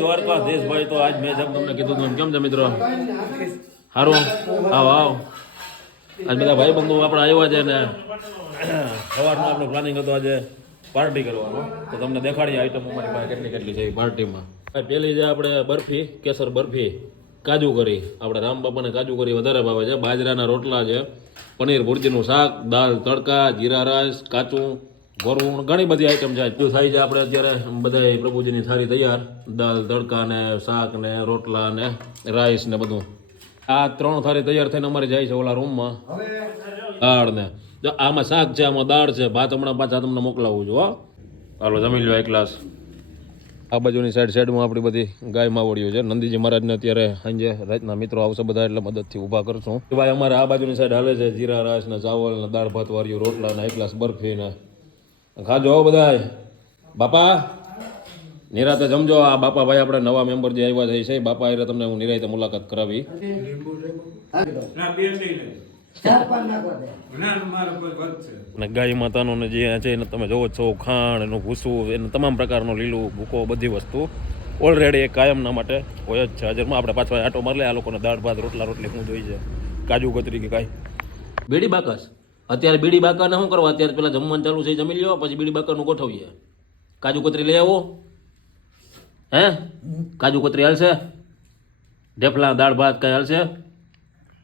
દ્વારકા દેશભાઈ તો આજ મેં જેમ તમને કીધું હતું કેમ છે મિત્રો? સારું આવ આવ. આજ બધા ભાઈ બંધુ આપણે આવ્યા છે ને, સવારનું આપણો પ્લાનિંગ હતો આજે પાર્ટી કરવાનું. તો તમને દેખાડીએ આઈટમ અમારી પાસે કેટલી કેટલી છે પાર્ટીમાં પેલી છે આપણે બરફી, કેસર બરફી, કાજુ કરી. આપણે રામ બાપાને કાજુ કરી વધારે ભાવે છે. બાજરાના રોટલા છે, પનીર ભુરજીનું શાક, દાળ, તડકા, જીરા રાઈસ, કાચું ગોરું ઘણી બધી આઈટમ છે. જો થાય છે આપણે અત્યારે બધા પ્રભુજીની થાળી તૈયાર. દાળ તડકા ને શાક ને રોટલા ને રાઈસ ને બધું. આ ત્રણ થાળી તૈયાર થઈને અમારે જાય છે ઓલા રૂમમાં દાળ ને. જો આમાં શાક છે આમાં દાળ છે. ભાત હમણાં પાછા તમને મોકલાવું છું હો. હાલો જમી લો એક ગ્લાસ આ બાજુની સાઈડ સાઈડમાં આપણી બધી ગાય માવડીઓ છે. નંદીજી મહારાજને અત્યારે સાંજે રાતના મિત્રો આવશે બધા એટલે મદદથી ઊભા કરશું. ભાઈ અમારે આ બાજુની સાઈડ હાલે છે. જીરા રાસ ને ચાવલ ને દાળ ભાત વાળ્યું રોટલા ને એક ગ્લાસ બરફી ને ખાજો હો બધાય. બાપા નિરાતે જમજો. આ બાપા ભાઈ આપણે નવા મેમ્બર જે આવ્યા છે એ છે. બાપા એટલે તમને હું નિરાતે મુલાકાત કરાવી. અને ગાય માતાનો ને જે છે એને તમે જોવો છો ખાણ એનું ભૂસું એનું તમામ પ્રકારનું લીલું ભૂકો બધી વસ્તુ. ઓલરેડી એ કાયમના માટે હોય જ છે. હાજરમાં આપણે પાછો આટો મારલે આ લોકોને દાળ ભાત રોટલા રોટલી શું જોઈ છે કાજુ કતરી કે કાંઈ. બેડી બાકસ. અત્યારે બીડી બાકાને શું કરવા? અત્યારે પેલા જમવાનું ચાલુ છે એ જમી લ્યો, પછી બીડી બાકાનું ગોઠવીએ. કાજુ કતરી લઈ આવો. હે? કાજુ કતરી હાલશે. ઢેફલા, દાળ, ભાત કાંઈ હાલશે?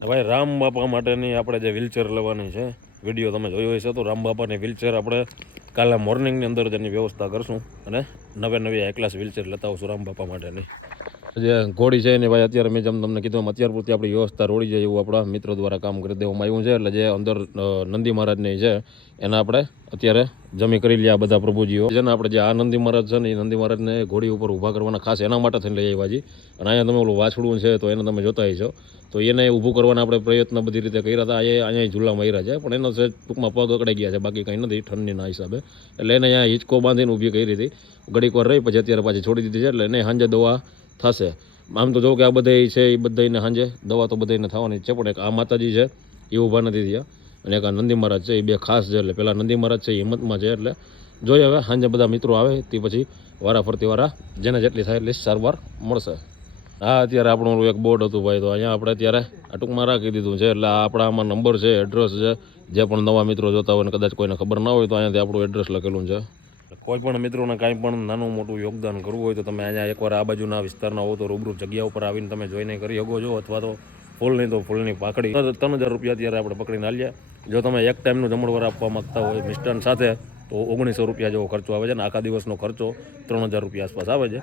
ભાઈ, રામ બાપા માટેની આપણે જે વ્હીલચેર લેવાની છે વીડિયો તમે જોયો હશે તો રામ બાપાની વ્હીલચેર આપણે કાલે મોર્નિંગની અંદર તેની વ્યવસ્થા કરશું અને નવે નવી હાઈ ક્લાસ વ્હીલચેર લેતા આવશું રામ બાપા માટેની. જે ઘોડી છે એને ભાઈ, અત્યારે મેં જેમ તમને કીધું અત્યાર પૂરતી આપણી વ્યવસ્થા રોડી જાય એવું આપણા મિત્રો દ્વારા કામ કરી દેવામાં આવ્યું છે. એટલે જે અંદર નંદી મહારાજની છે, એના આપણે અત્યારે જમી કરી લ્યા બધા પ્રભુજીઓ. છે ને આપણે જે આ નંદી મહારાજ છે ને, એ નંદી મહારાજને ઘોડી ઉપર ઊભા કરવાના ખાસ એના માટે થઈને લઈ આવ્યા છીએ. અને અહીંયા તમે ઓલું વાછડું છે તો એને તમે જોતા છો. તો એને ઊભું કરવાના આપણે પ્રયત્ન બધી રીતે કર્યા હતા. એ અહીંયા ઝૂલામાં આવ્યા છે, પણ એનો ટૂંકમાં પગ અકડાઈ ગયા છે, બાકી કંઈ નથી, ઠંડીના હિસાબે. એટલે એને અહીંયા હિંચકો બાંધીને ઊભી કરી હતી. ઘડીક વાર રહી, પછી અત્યારે પાછી છોડી દીધી છે. એટલે એને સાંજે દવા થશે. આમ તો જો કે આ બધા છે, એ બધાને સાંજે દવા તો બધાને થવાની છે, પણ એક આ માતાજી છે, એ ઊભા નથી થયા. અને એક આ નંદી મહારાજ છે, એ બે ખાસ છે, એટલે પેલા નંદી મહારાજ છે, એ હિંમતમાં છે, એટલે જોઈએ હવે સાંજે બધા મિત્રો આવે, તે પછી વારા ફરતી વારા જેને જેટલી થાય એટલી સારવાર મળશે. હા અત્યારે આપણું એક બોર્ડ હતું ભાઈ, તો અહીંયા આપણે અત્યારે આ ટૂંકમાં રાખી દીધું છે, એટલે આપણા આમાં નંબર છે, એડ્રેસ છે, જે પણ નવા મિત્રો જોતા હોય ને કદાચ કોઈને ખબર ના હોય, તો અહીંયાથી આપણું એડ્રેસ લખેલું છે. કોઈ પણ મિત્રોને કાંઈ પણ નાનું મોટું યોગદાન કરવું હોય તો તમે અહીંયા એકવાર આ બાજુના વિસ્તારના હો તો રૂબરૂ જગ્યા ઉપર આવીને તમે જોઈને કરી શકો છો અથવા તો ફૂલની તો ફૂલની પાકડી. ત્રણ હજાર રૂપિયા અત્યારે આપણે પકડીને હાલ્યા જો તમે એક ટાઈમનું જમણવાર આપવા માગતા હોય મિષ્ટાન સાથે, તો ઓગણીસો રૂપિયા જેવો ખર્ચો આવે છે ને આખા દિવસનો ખર્ચો ત્રણ હજાર રૂપિયા આસપાસ આવે છે.